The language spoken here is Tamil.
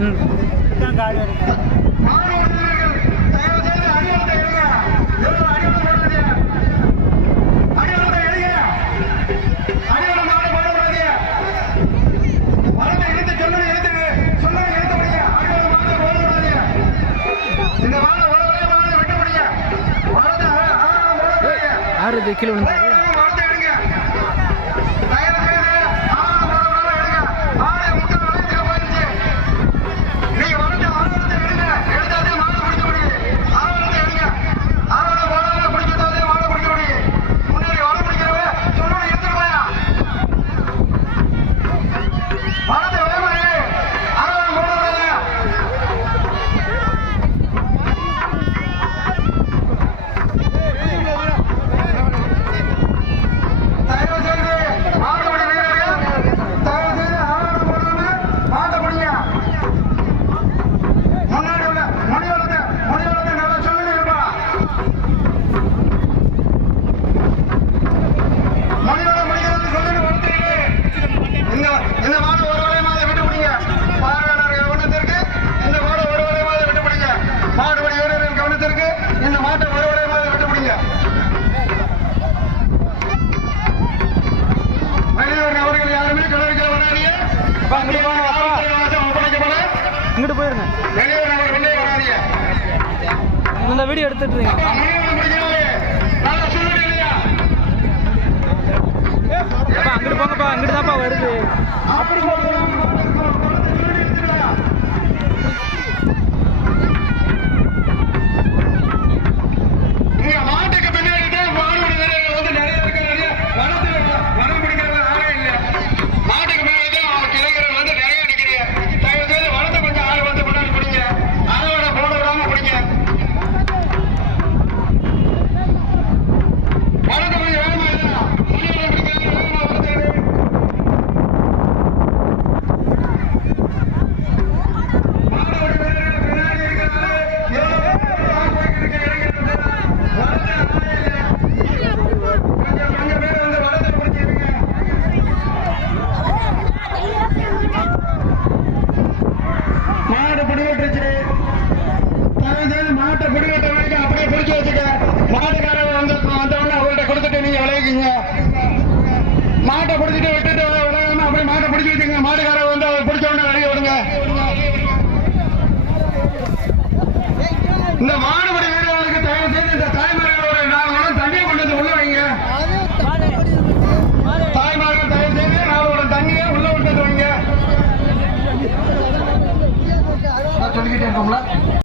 இதுதான் காடு வரைக்கும். ஆறு கிலோ இங்கிட்டு போயிருங்க. இந்த வீடியோ எடுத்துட்டு இருக்கீங்க. அங்கிட்டு போங்கப்பா, அங்கிட்டு தான்ப்பா வருது. மாட்டை பிடிச்சிட்டு விட்டுட்டு விளையாடாம அப்படியே மாட்டை பிடிச்சி வச்சுங்க. மாட்டுக்கார வந்து அவர் பிடிச்ச உடனே வெளியே விடுங்க. இந்த மாடுபடி வீரர்களுக்கு தயவு செய்து இந்த தாய்மார்களோட நாங்களும் தண்ணியை கொண்டு வந்து உள்ள வைங்க. தாய்மார்கள் தயவு செய்து நாளோட தண்ணியை உள்ள விட்டு வைங்க. சொல்லிக்கிட்டே இருக்கோம்ல.